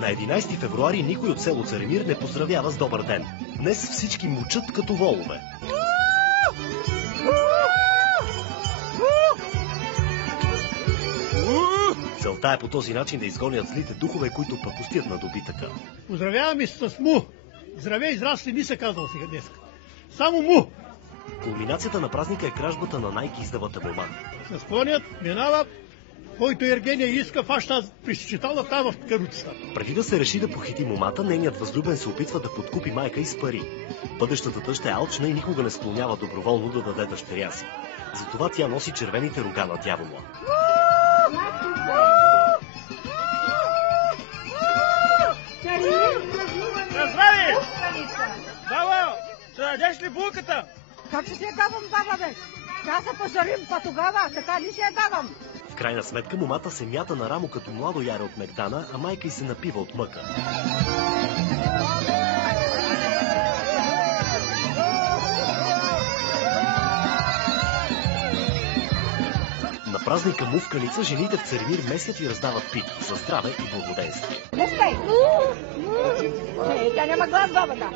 На 11 февруари никой от село Царемир не поздравява с добър ден. Днес всички мучат като волове. Целта е по този начин да изгонят злите духове, които пакостят на добитъка. Поздравяваме с му! Здравей, израсли ми се казал сега днес. Само му! Кулминацията на празника е кражбата на най-киздавата мома. С конят минава, който Ергения иска, фаща присчитала там в каруцата. Преди да се реши да похити момата, нейният възлюбен се опитва да подкупи майка и с пари. Бъдещата тъща е алчна и никога не склонява доброволно да даде дъщеря си. Затова тя носи червените рога на дявола. Здравей! Баба, ще дадеш ли булката? Как ще се я давам, баба, бе? Тя се позорим, па тогава, така ли ще я давам? В крайна сметка момата се мята на рамо като младо яре от мегдана, а майка й се напива от мъка. На празника Мувканица жените в Царемир месят и раздават питки за здраве и благоденствие. Не стай! Тя няма глас, бабата.